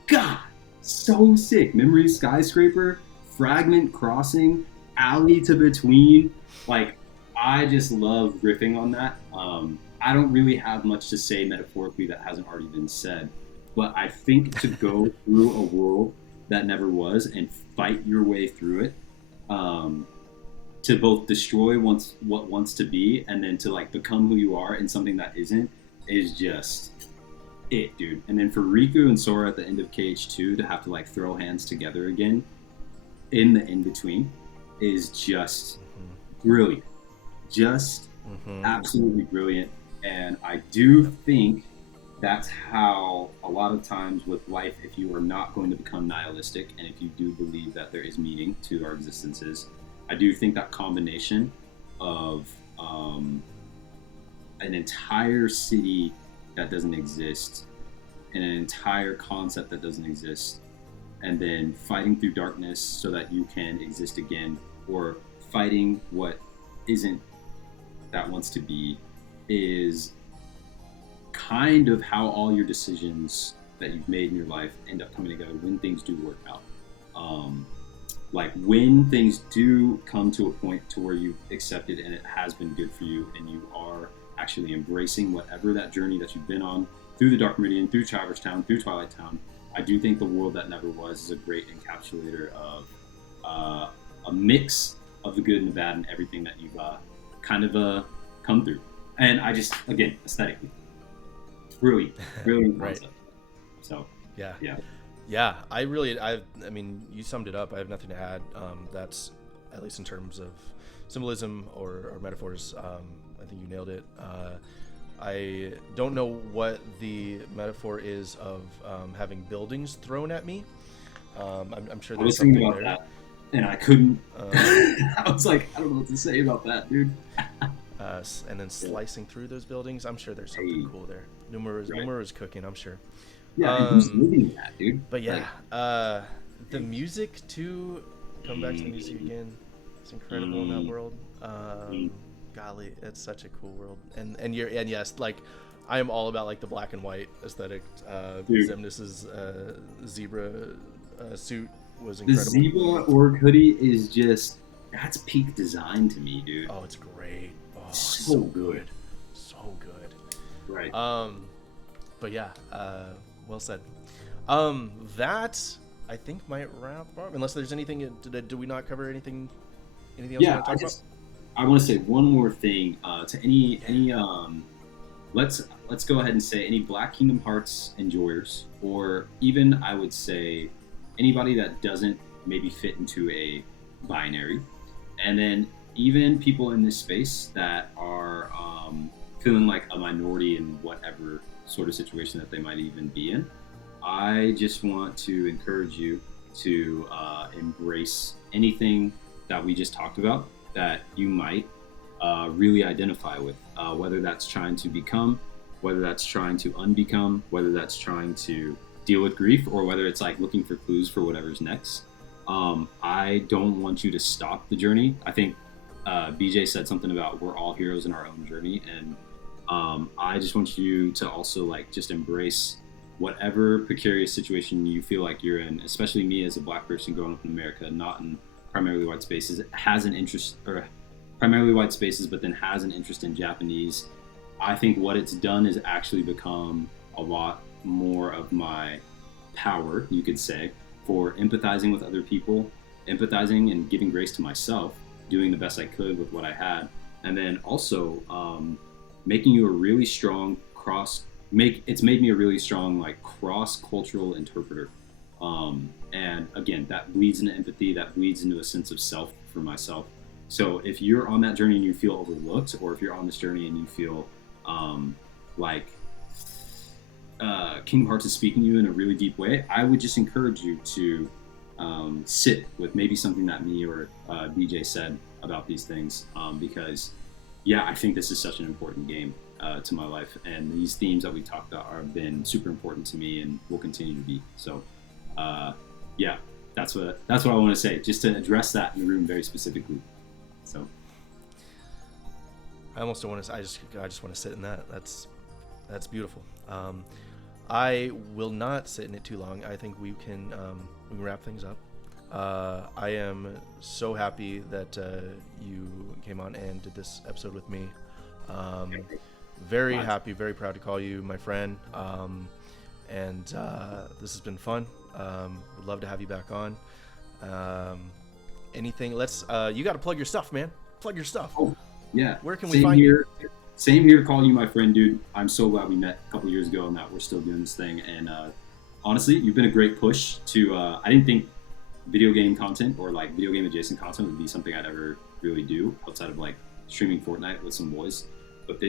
God, so sick. Memory Skyscraper, Fragment Crossing, Alley to Between. Like, I just love riffing on that. I don't really have much to say metaphorically that hasn't already been said, but I think to go through a world that never was and fight your way through it, to both destroy what wants to be and then to like become who you are in something that isn't, is just it, dude. And then for Riku and Sora at the end of KH2 to have to like throw hands together again in the in between is just brilliant. Just absolutely brilliant. And I do think that's how a lot of times with life, if you are not going to become nihilistic and if you do believe that there is meaning to our existences, I do think that combination of an entire city that doesn't exist and an entire concept that doesn't exist, and then fighting through darkness so that you can exist again, or fighting what isn't that wants to be, is kind of how all your decisions that you've made in your life end up coming together when things do work out. Like when things do come to a point to where you've accepted and it has been good for you and you are actually embracing whatever that journey that you've been on through the Dark Meridian, through Traverse Town, through Twilight Town. I do think the world that never was is a great encapsulator of a mix of the good and the bad and everything that you've kind of come through. And I just, again, aesthetically, brilliant right. concept. So yeah. I mean, you summed it up. I have nothing to add. That's, at least in terms of symbolism or metaphors, I think you nailed it. I don't know what the metaphor is of having buildings thrown at me. I'm sure there's something about there. That, and I couldn't. I was like, I don't know what to say about that, dude. And then slicing through those buildings. I'm sure there's something cool there. Numera's cooking, I'm sure. Yeah, and who's living that, dude? But yeah, the music too. Come back to the music again. It's incredible in that world. Golly, it's such a cool world. And yes, like I am all about like the black and white aesthetic. Xemnas's zebra suit was incredible. The zebra orc hoodie is just, that's peak design to me, dude. Oh, it's great. Oh, so good. So good. Right. But yeah, well said. That I think might wrap up. Unless there's anything, do we not cover anything else? Yeah, I want to say one more thing to any let's go ahead and say any Black Kingdom Hearts enjoyers, or even I would say anybody that doesn't maybe fit into a binary, and then even people in this space that are feeling like a minority in whatever sort of situation that they might even be in. I just want to encourage you to embrace anything that we just talked about that you might really identify with, whether that's trying to become, whether that's trying to unbecome, whether that's trying to deal with grief, or whether it's like looking for clues for whatever's next. I don't want you to stop the journey. I think BJ said something about we're all heroes in our own journey, and I just want you to also like just embrace whatever precarious situation you feel like you're in, especially me as a Black person growing up in America, not in primarily white spaces, has an interest, or primarily white spaces, but then has an interest in Japanese. I think what it's done is actually become a lot more of my power, you could say, for empathizing with other people, empathizing and giving grace to myself, doing the best I could with what I had, and then also making you a really strong it's made me a really strong like cross-cultural interpreter. And again, that bleeds into empathy, that bleeds into a sense of self for myself. So if you're on that journey and you feel overlooked, or if you're on this journey and you feel like Kingdom Hearts is speaking to you in a really deep way, I would just encourage you to sit with maybe something that me or DJ said about these things, because yeah, I think this is such an important game to my life, and these themes that we talked about have been super important to me and will continue to be. So, yeah, that's what I want to say, just to address that in the room very specifically. So, I almost don't want to. I just want to sit in that. That's beautiful. I will not sit in it too long. I think we can wrap things up. I am so happy that you came on and did this episode with me. Very happy, very proud to call you my friend. And this has been fun. Would love to have you back on. Anything? You got to plug your stuff, man. Plug your stuff. oh yeah, Where can we find you? Same here to call you my friend, dude. I'm so glad we met a couple years ago and that we're still doing this thing. And honestly, you've been a great push to. I didn't think video game content or like video game adjacent content would be something I'd ever really do outside of like streaming Fortnite with some boys. But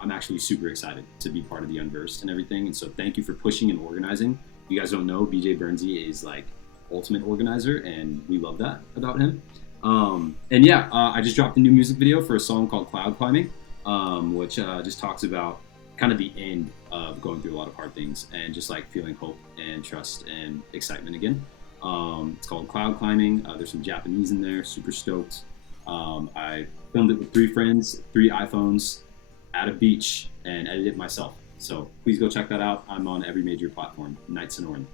I'm actually super excited to be part of the Unversed and everything. And so thank you for pushing and organizing. If you guys don't know, BJ Bernsey is like ultimate organizer, and we love that about him. And yeah, I just dropped a new music video for a song called Cloud Climbing, which just talks about kind of the end of going through a lot of hard things and just like feeling hope and trust and excitement again. It's called Cloud Climbing. There's some Japanese in there, super stoked. I filmed it with 3 friends, 3 iPhones at a beach, and edited it myself. So please go check that out. I'm on every major platform. Night Sonoran.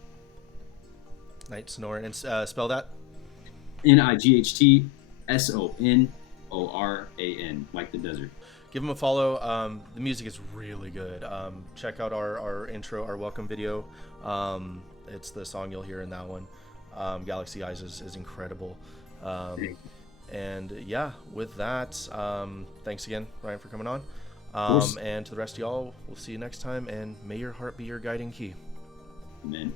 Night Sonoran. And spell that? NIGHTSONORAN, like the desert. Give them a follow. The music is really good. Check out our intro, our welcome video. It's the song you'll hear in that one. Galaxy Eyes is incredible. And yeah, with that, thanks again, Ryan, for coming on. And to the rest of y'all, we'll see you next time, and may your heart be your guiding key. Amen.